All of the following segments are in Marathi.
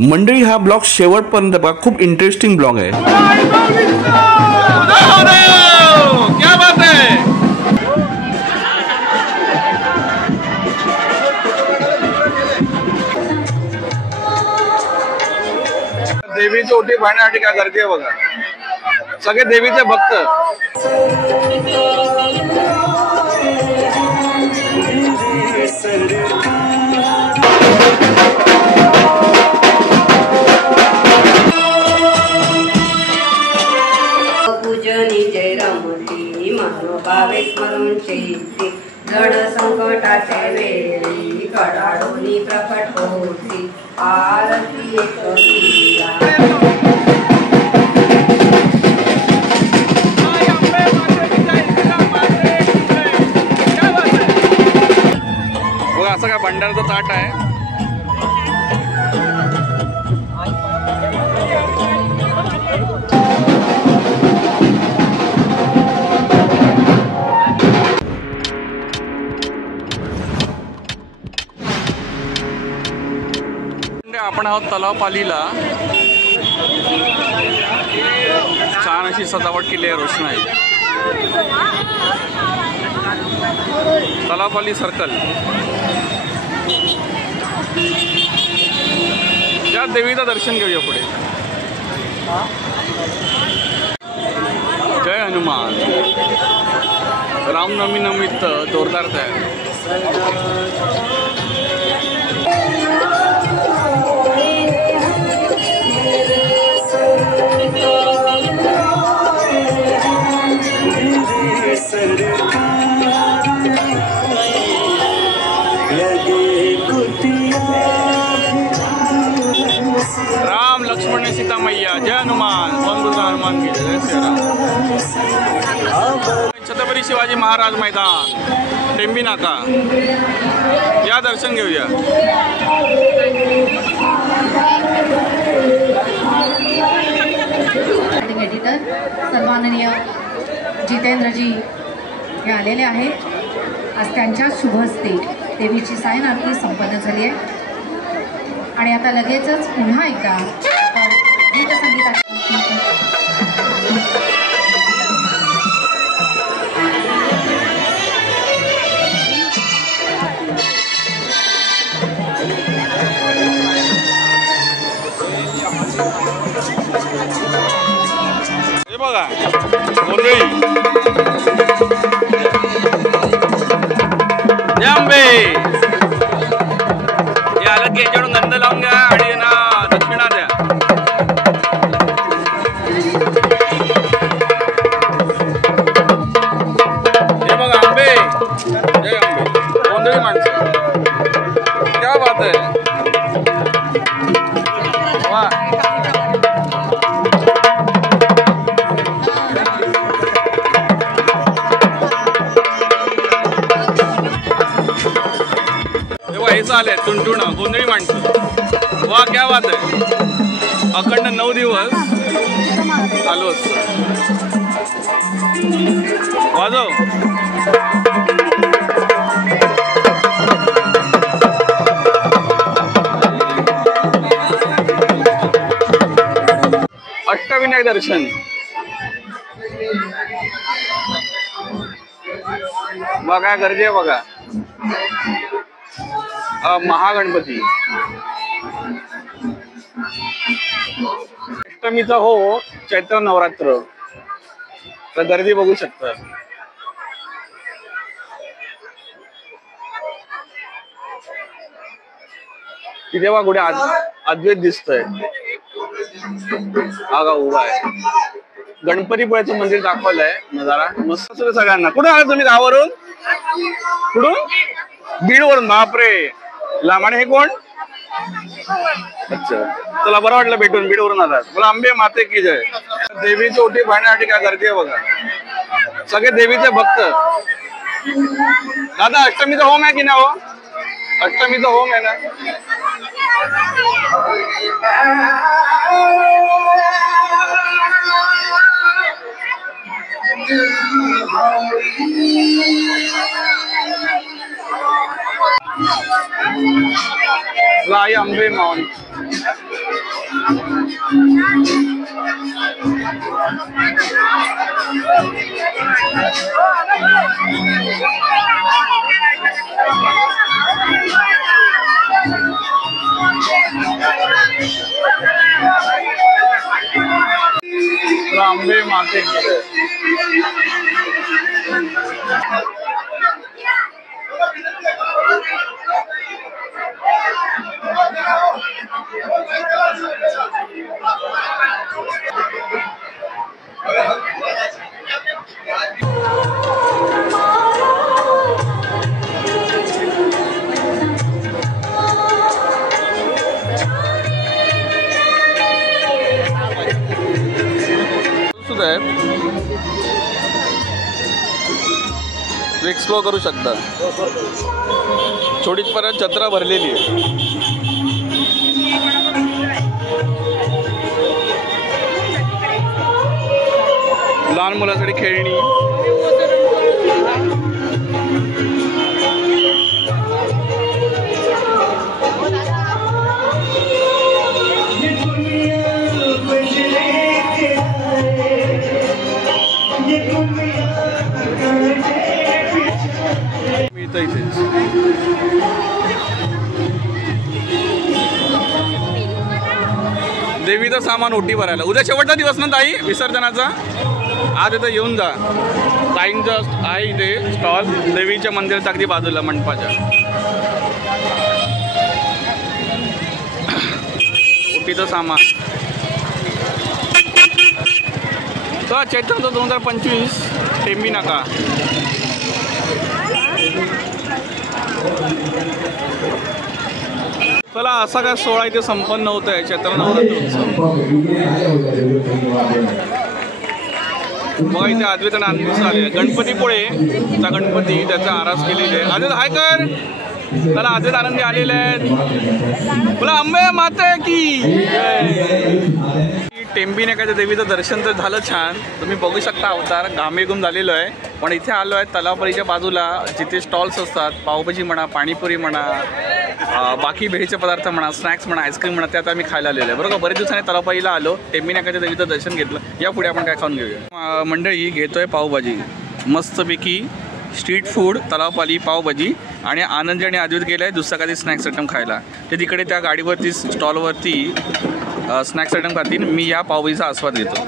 मंडळी हा ब्लॉग शेवटपर्यंत बघा, खूप इंटरेस्टिंग ब्लॉग आहे। क्या बात है। देवीची ओटी पाहण्यासाठी काय गर्दी आहे बघा, सगळे देवीचे भक्त। पूजनी जय रमती मनोभावे स्मरून चैती जड संकटाचे वेळी कडाडोनी प्रकट होती आरती एकतीला। बघा असं काय भंडाराचं ताट आहे। आपण आहोत तलावपालीला, छान अशी सजावट केली आहे रोषणाई। तलावपाली सर्कल या देवीचं दर्शन घेऊया पुढे। जय हनुमान। रामनवमी निमित्त जोरदार तयारी। राम लक्ष्मण सीता मैया, जय हनुमान। हनुमान की जय श्री राम। छत्रपती शिवाजी महाराज मैदान, टेंबी नाका या दर्शन घेऊया। एडिटर सन्माननीय जितेंद्रजी हे आलेले आहेत। आज त्यांच्या शुभ हस्ते देवीची सायन आरती संपन्न झाली आहे आणि आता लगेचच पुन्हा एकदा गीत संगीताची हे बघा गोंधळी अंबे याला केंच्याकडून गंध लावून घ्या आणि ना दक्षिणा द्या। हे बघा अंबे, जय अंबे। गोंधळी माणसं, क्या बात है, वाह। आले टुनटुण गोंधळी माणसं, वा क्या बात आहे। अखंड 9 दिवस चालू असतं। वाजव। अष्टविनायक दर्शन बघा, गर्दी आहे बघा। महागणपती अष्टमीचा हो चैत्र नवरात्र, तर गर्दी बघू शकता। तिथे बघा कुठे अद्वैत दिसतोय, हा का उभा आहे। गणपतीपुळ्याचं मंदिर दाखवलंय, नजारा मस्त सगळ्यांना। कुठं आला तुम्ही गावावरून? कुठून? बीडवरून, बापरे लांब। आणि हे कोण? अच्छा, चला बरं वाटलं भेटून, बीडवरून आलात। मला अंबे माते की जय। देवीची ओटी पाहण्यासाठी काय गर्दी आहे बघा, सगळे देवीचे भक्त। दादा अष्टमीचा होम आहे की नाही? हो अष्टमीचा होम आहे ना? आई अंबे माऊली आंबे मार्केट एक्सप्लोर करू शकता. छोटीच परत जत्रा भरलेली आहे. लहान मुलांसाठी खेळणी. देवीचं सामान ओटी भरायला. उद्या शेवटचा दिवस ना ताई विसर्जनाचा. आज इथं येऊन जा. ताईंचं आहे इथे स्टॉल देवीच्या मंदिराच्या अगदी बाजूला मंडपाच्या. ओटीचं सामान. तर चैत्र 2025 टेंबी नाका. चला असा काय सोहळा इथे संपन्न होत आहे चैत्र नवरात्र उत्सव. मग इथे अद्वैत आणि आनंदी आले. गणपतीपुळेचा गणपती त्याचा आरास केलेले आहे. अद्वैत हाय कर. त्याला अद्वैत आनंदी आलेले आहेत. बोला अंबे माते की. टेंबी नाक्याच्या देवीचं दर्शन तर झालं छान. तुम्ही बघू शकता अवतार घामेघूम झालेलो आहे. पण इथे आलो आहे तलावपरीच्या बाजूला जिथे स्टॉल्स असतात. पावभाजी म्हणा, पाणीपुरी म्हणा, बाकी भेळीचे पदार्थ म्हणा, स्नॅक्स म्हणा, आईस्क्रीम म्हणा, त्यात आम्ही खायला आलेलो आहे. बरोबर बरेच दिवसांनी तलावपरीला आलो. टेंबी नाक्याच्या देवीचं दर्शन घेतलं. या पुढे आपण काय खाऊन घेऊया. मंडळी घेतोय पावभाजी मस्तपैकी. Street food Talavpali pav bhaji. आणि आनंदी आणि अद्वैत गेलं आहे दुसरा काही स्नॅक्स आयटम खायला. ते तिकडे त्या गाडीवरती स्टॉलवरती स्नॅक्स आयटम खातील. मी या पावभाजीचा आस्वाद घेतो.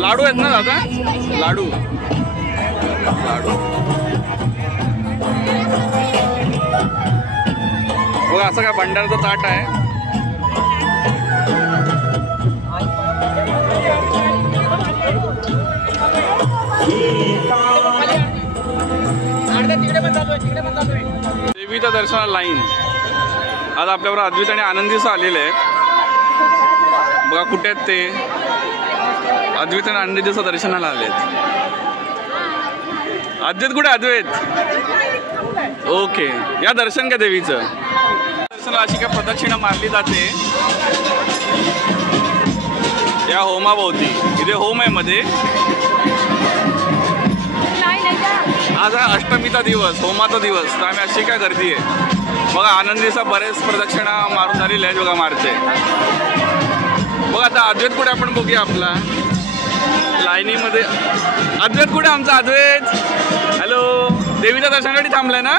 लाडू आहेत ना दादा. लाडू लाडू बघा असं काय भंडाराचं ताट आहे. देवीच्या दर्शनाला लाईन. आज आपल्याबरोबर अद्वैत आणि आनंदीच आलेले आहेत. बघा कुठे आहेत ते. अद्वैत आणि आनंदीचं दर्शनाला आलेत. अद्वैत कुठे. अद्वैत ओके. या दर्शन घ्या देवीचं. दर्शनाला अशी काय प्रदक्षिणा मारली जाते या होमाभोवती. इथे होम आहे मध्ये. आज आहे अष्टमीचा दिवस, होमाचा दिवस. तर आम्ही अशी काय गर्दी आहे बघा. आनंदीचा बरेच प्रदक्षिणा मारून झालेल्या आहेत बघा. मारते बघा. आता अद्वैत कुठे आपण बघूया आपला लाईनीमध्ये. अद्वैत कुठे आमचा अद्वैत. हॅलो. देवीच्या दर्शनासाठी थांबलाय ना.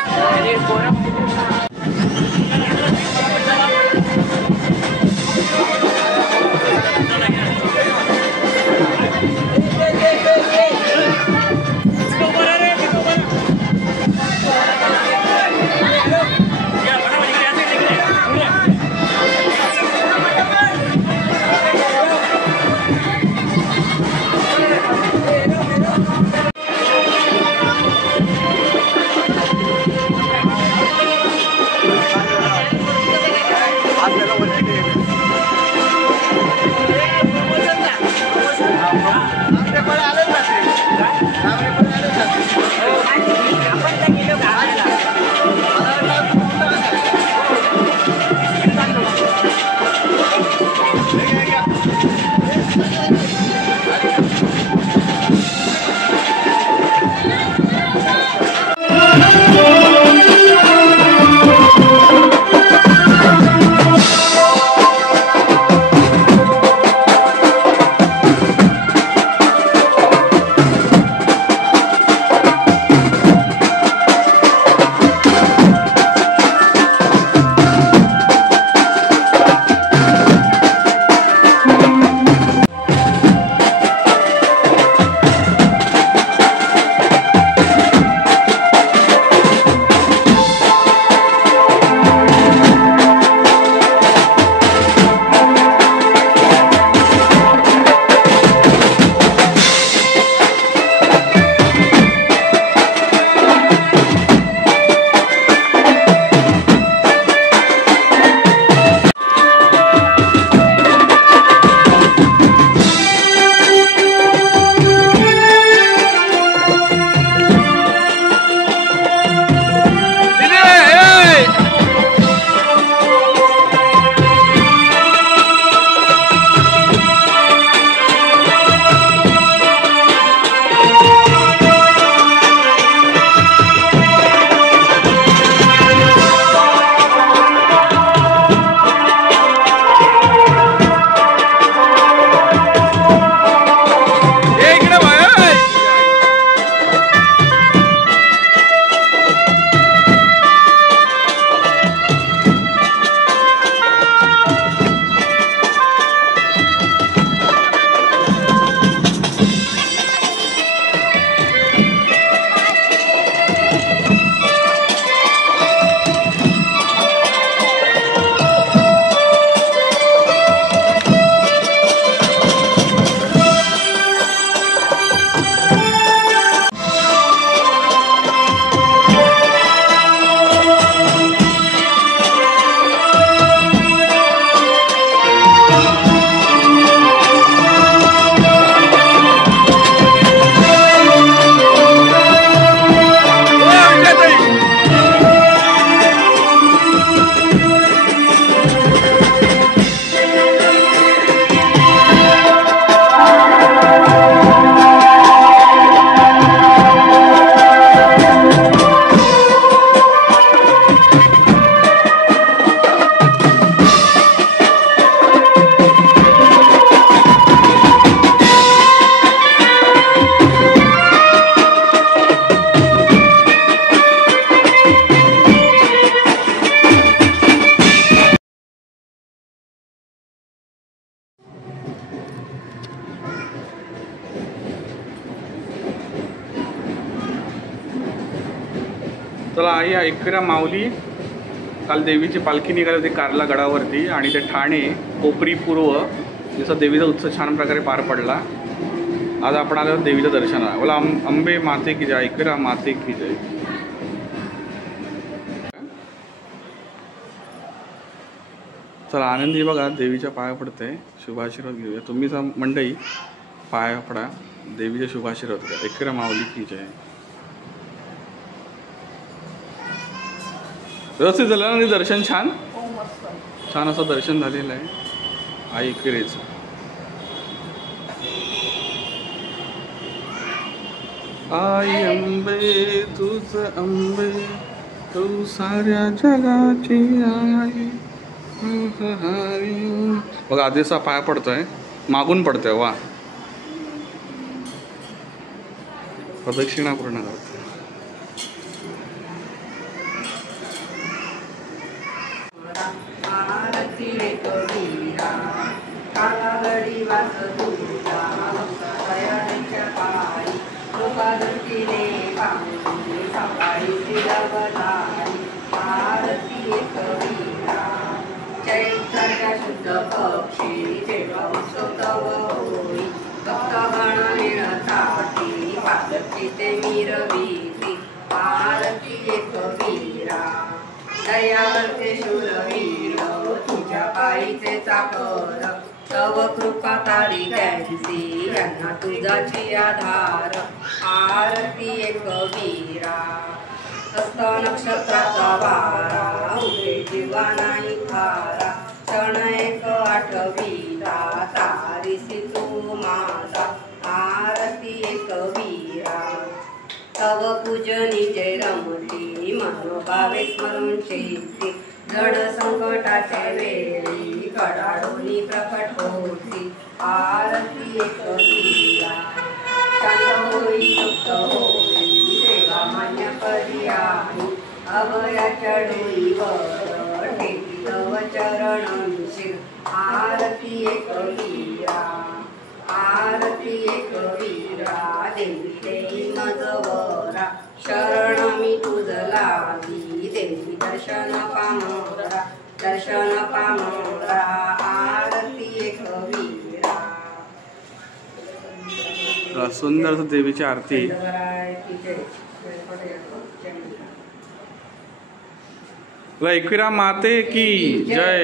चला आई एकविरा माऊली काल देवीची पालखी निघाली होती कारला गडावरती आणि ते ठाणे कोपरी पूर्व जसं देवीचा उत्सव छान प्रकारे पार पडला. आज आपण आलो देवीचं दर्शनाला. बोला अंबे माते की जय, एकविरा माते की जय. चला आनंदी बघा देवीच्या पाया पडते, शुभाशीर्वाद घेऊया. तुम्ही मंडळी पाया पडा, देवीचे शुभाशीर्वाद घ्या. एकविरा माऊली की जय. व्यवस्थित झालं ना दर्शन? छान छान असं दर्शन झालेलं आहे आई एकविरेचं. आई अंबे तुझ अंबे तू साऱ्या जगाची आई. बघा आधीचा पाया पडतोय, मागून पडतोय. वा प्रदक्षिणा पूर्ण करतो. चैत्राच्या शुद्ध पक्षी जेव्हा उत्सव होई भक्तगण मिळताती पालखी ते मिरविती. आरती एकवीरा दयावरचे शूरवीर तुझ्या पायीचे चाकर तव कृपा तारी त्यांची यांना तुझाची आधार. आरती एकवीरा हस्त नक्षत्राचा वारा उभे जीवा नाही खारा. क्षण एक आठवीला तारीसी तू माझा. आरती एकवीरा तव पूजनी जय रमती मनोभावे स्मरून चित्ती. जड संकटाचे वेळी कडाडोनी प्रकट होती. आरती एकवीरा शांत होई सुप्त होई सेवा मान्य करी आहे. अभयाच्या डोईवर ठेवी तव चरण निशील. आरती एकवीरा आरती एकवीरा देवी देई मजवरा. शरण मी तुझ लावी देवी दर्शन पामोरा दर्शन पामोरा. आरती एकवीरा. सुंदर देवीची आरती. एकविरा माते की जय.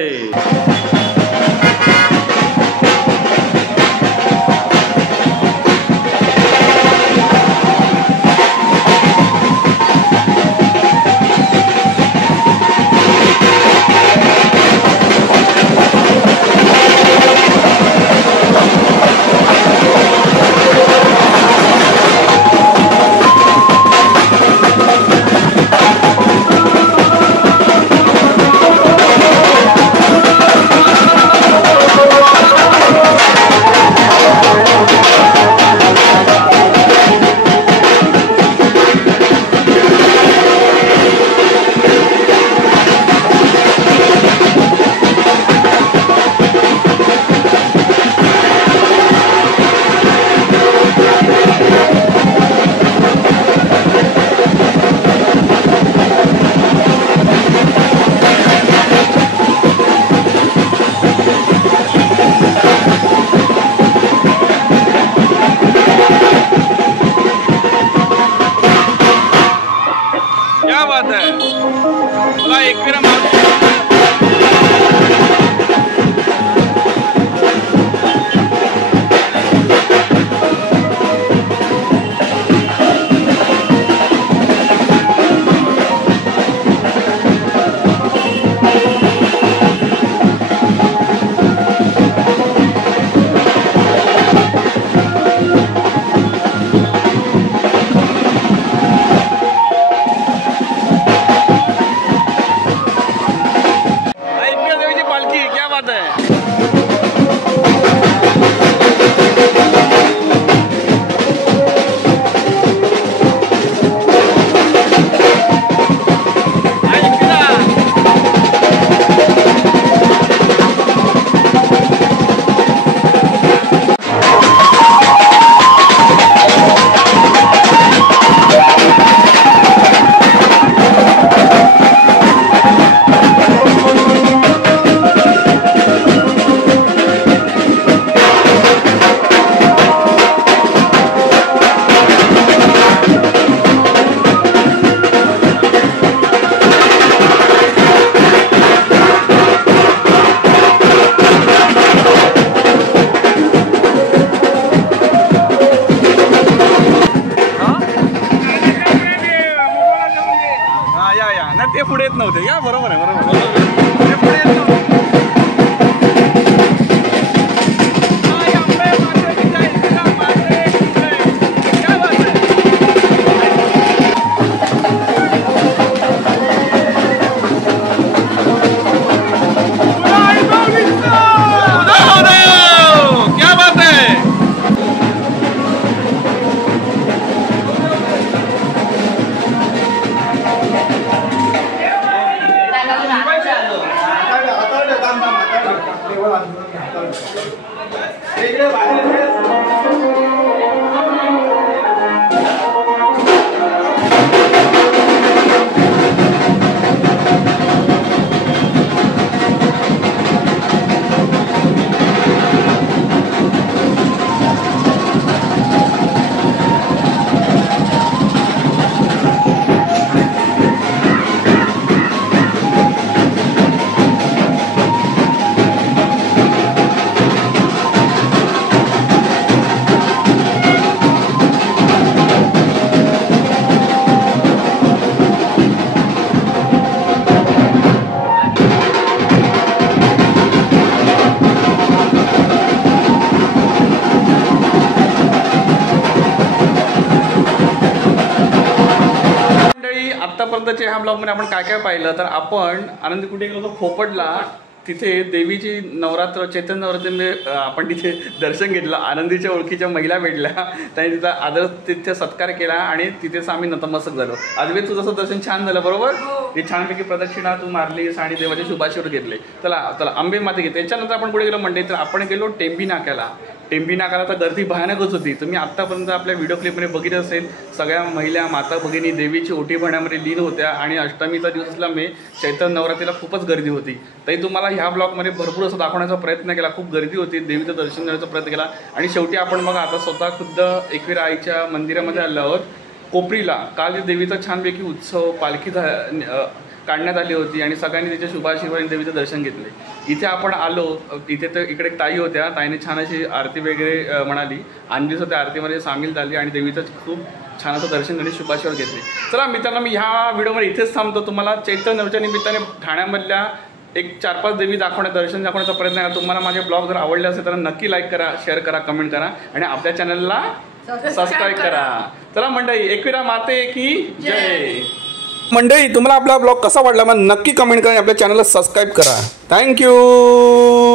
केवळ आंदोलन हाताळलं. इकडे बाहेर आतापर्यंतच्या ह्या ब्लॉगमध्ये आपण काय काय पाहिलं तर आपण आनंदी कुठे गेलो होतो खोपडला. तिथे देवीची नवरात्र चैतन्य नवरात्रीमध्ये आपण तिथे दर्शन घेतलं. आनंदीच्या ओळखीच्या महिला भेटल्या, त्यांनी तिथं आदर तिथे सत्कार केला आणि तिथेच आम्ही नतमस्तक झालो. आजवे तुझं दर्शन छान झालं बरोबर. ही छानपैकी प्रदक्षिणा तू मारलीस आणि देवाचे शुभाशीर्वाद घेतले. चला आंबे माते घेते. त्याच्यानंतर आपण पुढे गेलो मंडई तर आपण गेलो टेंबी नाक्याला. टेंबी नाक्याला तर गर्दी भयानकच होती. तुम्ही आत्तापर्यंत आपल्या व्हिडिओ क्लिपमध्ये बघितलं असेल. सगळ्या महिला माता भगिनी देवीची ओटी भरण्यामध्ये लीन होत्या आणि अष्टमीचा दिवस असल्यामुळे चैतन्य नवरात्रीला खूपच गर्दी होती. तरी तुम्हाला ह्या ब्लॉगमध्ये भरपूर असं दाखवण्याचा प्रयत्न केला. खूप गर्दी होती, देवीचं दर्शन घेण्याचा प्रयत्न केला आणि शेवटी आपण बघा आता स्वतः खुद्द एकविरा आईच्या मंदिरामध्ये आलो आहोत. कोपरीला काल देवीचा छानपैकी उत्सव पालखी काढण्यात आली होती आणि सगळ्यांनी त्याच्या शुभाशीर्वाद देवीचं दर्शन घेतले. इथे आपण आलो. इथे तर इकडे एक ताई होत्या. ताईने छान अशी आरती वगैरे म्हणाली. आणलीच होत्या आरतीमध्ये सामील झाली आणि देवीचं खूप छान असं दर्शन आणि शुभाशीर्वाद घेतले. चला मित्रांनो, मी ह्या व्हिडिओमध्ये इथेच थांबतो. तुम्हाला चैतन्य नवच्या निमित्ताने ठाण्यामधल्या एक 4-5 देवी दर्शन दाखवण्याचा प्रयत्न करा. तुम्हाला माझे ब्लॉग जर आवडले असेल तर नक्की लाईक करा, शेअर करा, कमेंट करा आणि आपल्या चॅनलला सबस्क्राईब करा. चला मंडळी, एकविरा माते की जय. मंडळी, तुम्हाला आपला ब्लॉग कसा वाटला मग नक्की कमेंट करा आणि आपल्या चॅनलला सबस्क्राईब करा. थँक्यू.